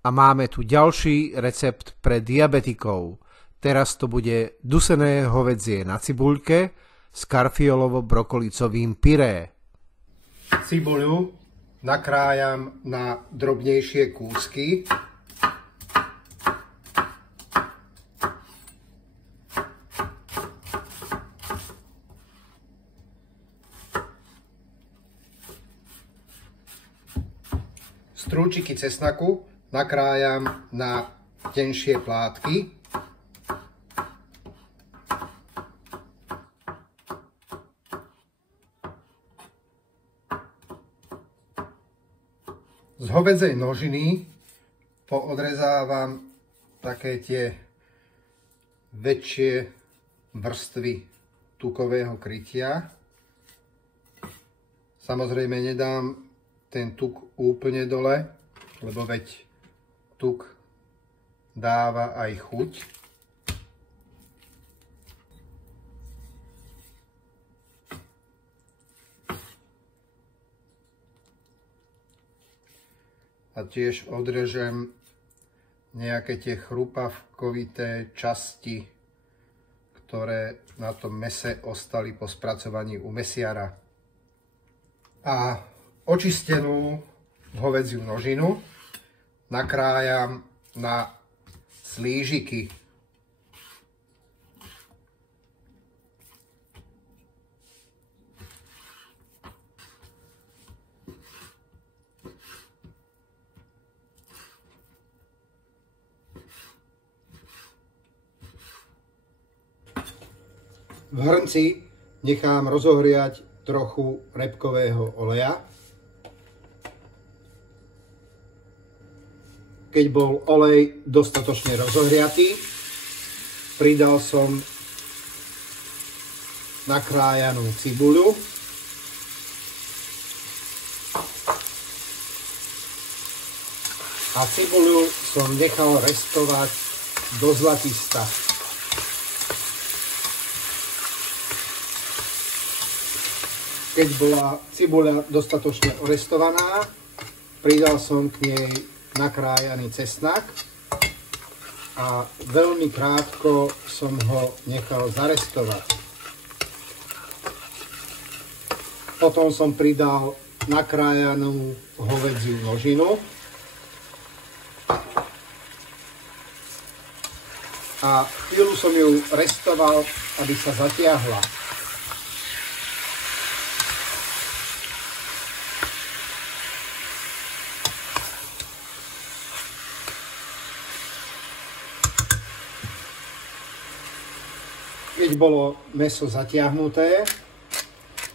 A máme tu ďalší recept pre diabetikov. Teraz to bude dusené hovädzie na cibuľke s karfiolovo-brokolicovým pyré. Cibuľu nakrájam na drobnejšie kúsky. Strúčiky cesnaku nakrájam na tenšie plátky. Z hovädzej nožiny poodrezávam také tie väčšie vrstvy tukového krytia. Samozrejme nedám ten tuk úplne dole, lebo veď tuk dáva aj chuť. A tiež odrežem nejaké tie chrupavkovité časti, ktoré na tom mese ostali po spracovaní u mesiara. A očistenú hovädziu nožinu nakrájam na slížiky. V hrnci nechám rozohriať trochu repkového oleja. Keď bol olej dostatočne rozohriatý, pridal som nakrájanú cibuľu. A cibuľu som nechal restovať do zlatista. Keď bola cibuľa dostatočne orestovaná, pridal som k nej nakrájaný cesnak a veľmi krátko som ho nechal zarestovať. Potom som pridal nakrájanú hovädziu nožinu a chvíľu som ju restoval, aby sa zatiahla. Keď bolo mäso zatiahnuté,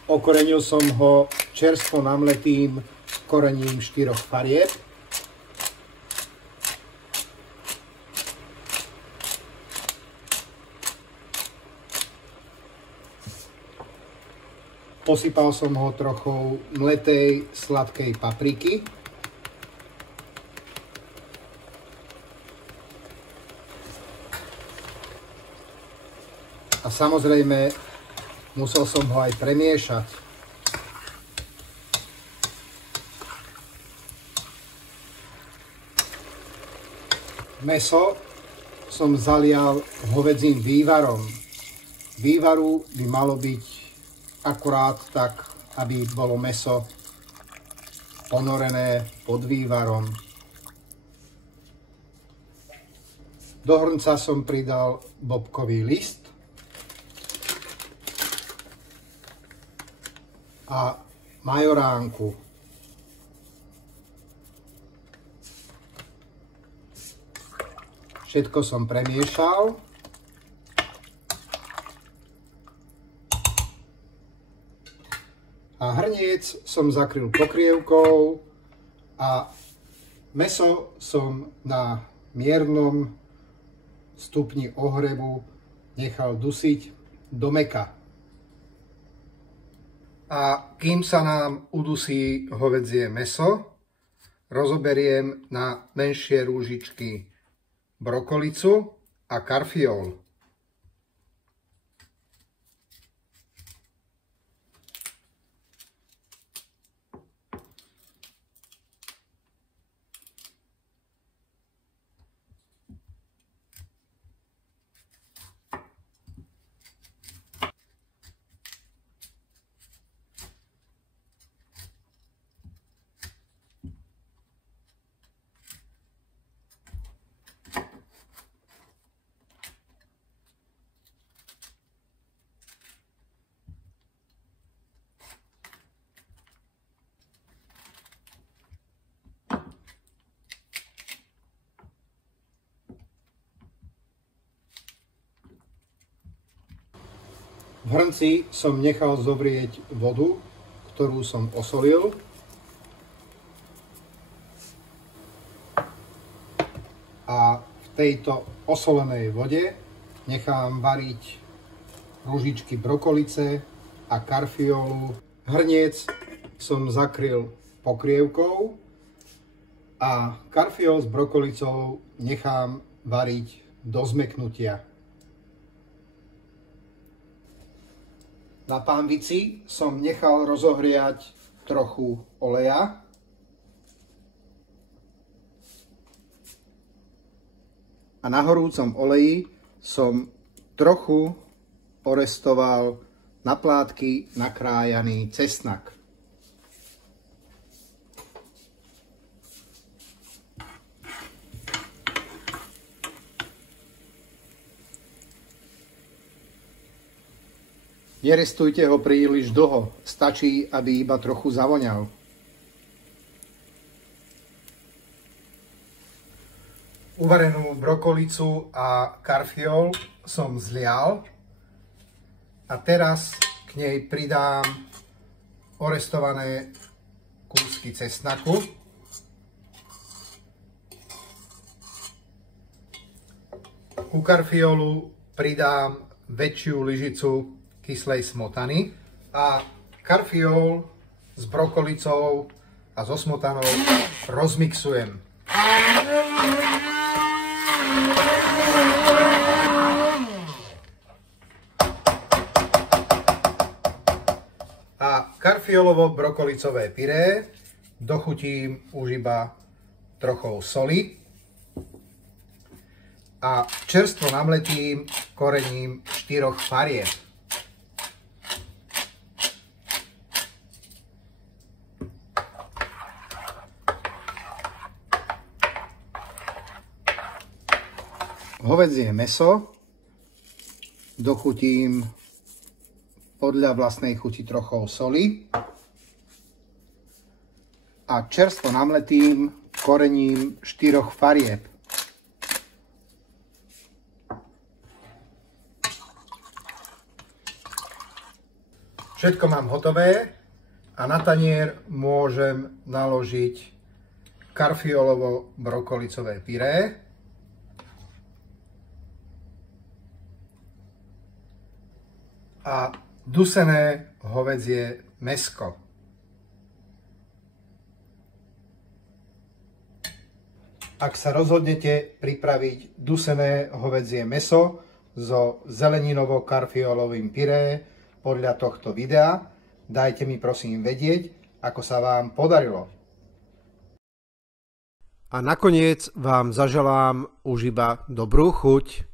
okorenil som ho čerstvo namletým korením 4 farieb. Posypal som ho trochou mletej sladkej papriky. A samozrejme, musel som ho aj premiešať. Mäso som zalial hovädzím vývarom. Vývaru by malo byť akurát tak, aby bolo mäso ponorené pod vývarom. Do hrnca som pridal bobkový list a majoránku. Všetko som premiešal. A hrniec som zakryl pokrievkou a mäso som na miernom stupni ohrevu nechal dusiť do mäka. A kým sa nám udusí hovädzie mäso, rozoberiem na menšie rúžičky brokolicu a karfiol. V hrnci som nechal zovrieť vodu, ktorú som osolil. A v tejto osolenej vode nechám variť ružičky brokolice a karfiolu. Hrniec som zakryl pokrievkou a karfiol s brokolicou nechám variť do zmäknutia. Na pánvici som nechal rozohriať trochu oleja. A na horúcom oleji som trochu orestoval na plátky nakrájaný cesnak. Nerestujte ho príliš dlho, stačí, aby iba trochu zavoňal. Uvarenú brokolicu a karfiol som zlial a teraz k nej pridám orestované kúsky cesnaku. Ku karfiolu pridám väčšiu lyžicu kyslej smotany a karfiol s brokolicou a so smotanou rozmixujem. A karfiolovo-brokolicové pyré dochutím už iba trochou soli a čerstvo namletím korením 4 farieb. Hovädzie mäso dochutím podľa vlastnej chuti trochou soli a čerstvo namletým korením 4 farieb. Všetko mám hotové a na tanier môžem naložiť karfiolovo-brokolicové pyré, a dusené hovädzie mäsko. Ak sa rozhodnete pripraviť dusené hovädzie mäso so zeleninovo-karfiolovým pyré podľa tohto videa, dajte mi prosím vedieť, ako sa vám podarilo. A nakoniec vám zaželám už iba dobrú chuť.